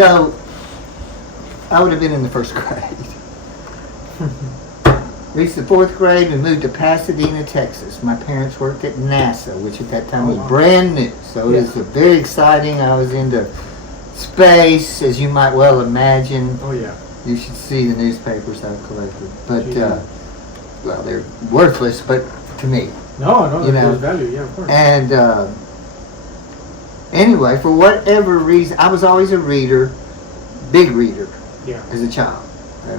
So, I would have been in the first grade. Reached the fourth grade and moved to Pasadena, Texas. My parents worked at NASA, which at that time was brand new. So it was very exciting. I was into space, as you might well imagine. Oh yeah. You should see the newspapers I collected. But, well, they're worthless, but to me. No, You know. there's value, yeah, of course. And anyway, for whatever reason, I was always a reader, big reader, Yeah. as a child.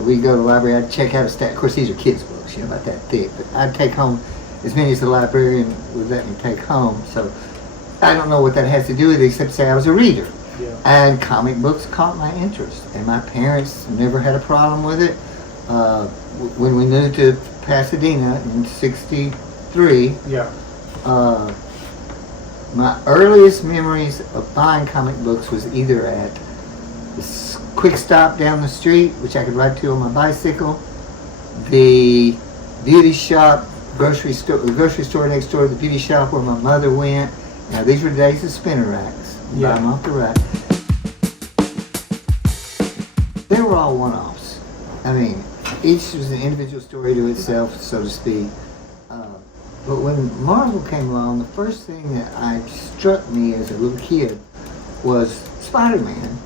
We'd go to the library, I'd check out a stack. Of course, these are kids' books, you know, about that thick. But I'd take home as many as the librarian would let me take home. So I don't know what that has to do with it, except to say I was a reader. Yeah. And comic books caught my interest. And my parents never had a problem with it. When we moved to Pasadena in '63, Yeah. my earliest memories of buying comic books was either at the Quick Stop down the street, which I could ride to on my bicycle, the beauty shop, the grocery store next door to the beauty shop where my mother went. Now these were the days of spinner racks. Yeah. Buy them off the rack. They were all one-offs. I mean, each was an individual story to itself, so to speak. But when Marvel came along, the first thing that struck me as a little kid was Spider-Man.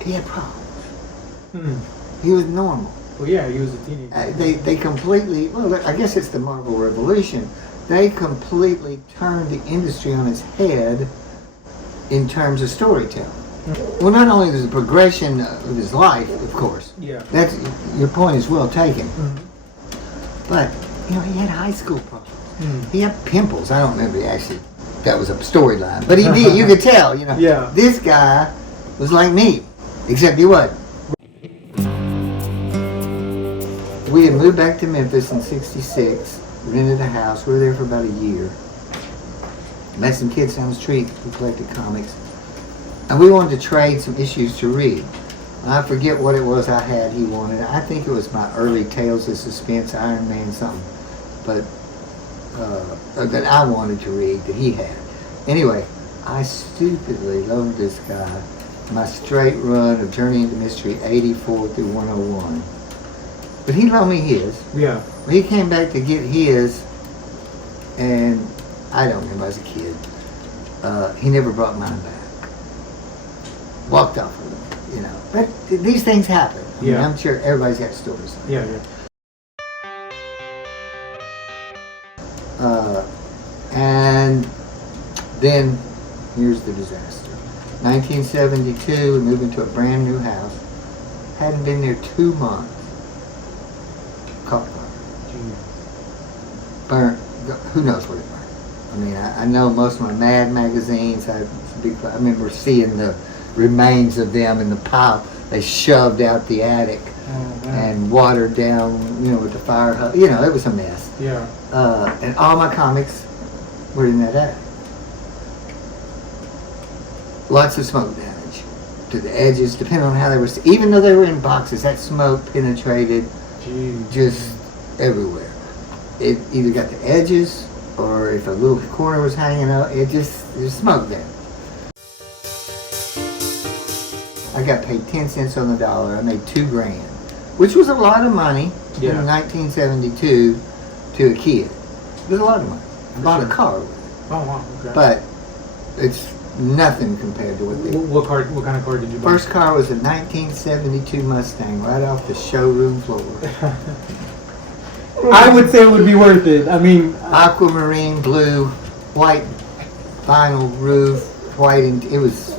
He had problems. He was normal. Well, yeah, he was a teenager. They completely, well, I guess it's the Marvel Revolution. They completely turned the industry on its head in terms of storytelling. Well, not only there's a progression of his life, of course. Yeah. That's, your point is well taken. But, you know, he had high school problems. He had pimples. I don't remember actually. That was a storyline. But he did. You could tell, you know. Yeah. This guy was like me, except he wasn't. We had moved back to Memphis in '66, rented a house. We were there for about a year. Met some kids down the street who collected comics. And we wanted to trade some issues to read. I forget what it was I had he wanted. I think it was my early Tales of Suspense, Iron Man something. But that I wanted to read that he had. Anyway, I stupidly loaned this guy my straight run of Journey into Mystery 84 through 101. But he loaned me his. Yeah. He came back to get his, and I don't remember as a kid. He never brought mine back. Walked off with him, you know. But these things happen. I mean, I'm sure everybody's got stories. Yeah, yeah. And then here's the disaster. 1972, we moved into a brand new house. Hadn't been there 2 months. Caught fire. Burnt. Who knows what it burned? I mean, I know most of my Mad magazines. I remember seeing the remains of them in the pile they shoved out the attic and watered down, you know, with the fire hose. You know, it was a mess. Yeah. And all my comics were in that attic. Lots of smoke damage to the edges, depending on how they were. Even though they were in boxes, that smoke penetrated just everywhere. It either got the edges, or if a little corner was hanging up, there's smoke there. I got paid 10 cents on the dollar. I made $2,000, which was a lot of money in 1972 to a kid. It was a lot of money. I bought a car with it. Oh wow. Okay. But it's nothing compared to what they. What kind of car did you buy? First car was a 1972 Mustang, right off the showroom floor. I would say it would be worth it. I mean, Aquamarine blue, white vinyl roof, white, and it was